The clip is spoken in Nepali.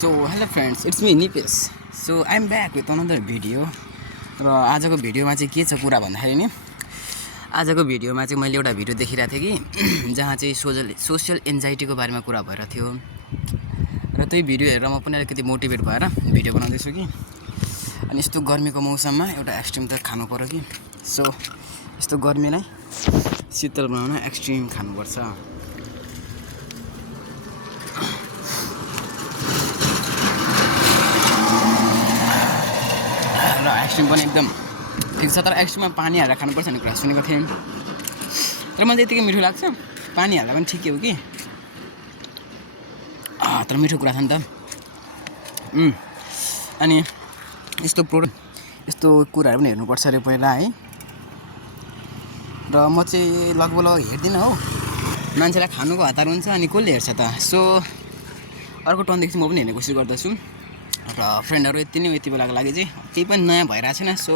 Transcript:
So hello friends, it's me Nipesh. So I'm back with another video. र आजको भिडियोमा चाहिँ के छ कुरा भन्दाखेरि नि आजको भिडियोमा चाहिँ मैले एउटा भिडियो देखिरहेको थिएँ कि जहाँ चाहिँ सोशल एन्जाइटीको बारेमा कुरा भइरहेको थियो र त्यही भिडियो हेरेर म पनि अलिकति मोटिभेट भएर भिडियो बनाउँदैछु कि अनि यस्तो गर्मीको मौसममा एउटा एक्सट्रिम त खानु पर्यो कि सो यस्तो गर्मीलाई शीतल बनाउन एक्सट्रिम खानुपर्छ र एक्सट्रिम पनि एकदम ठिक छ तर एक्सट्रिममा पानी हालेर खानुपर्छ भन्ने कुरा सुनेको थिएँ तर मलाई यतिकै मिठो लाग्छ पानी हाल्दा पनि ठिकै हो कि तर मिठो कुरा छ नि त अनि यस्तो कुराहरू पनि हेर्नुपर्छ अरे पहिला है र म चाहिँ लगभग हेर्दिनँ हो मान्छेलाई खानुको हतार हुन्छ अनि कसले हेर्छ त सो अर्को टर्नदेखि म पनि हेर्ने कोसिस गर्दछु र फ्रेन्डहरू यति बेलाको लागि चाहिँ केही पनि नयाँ भइरहेको छैन सो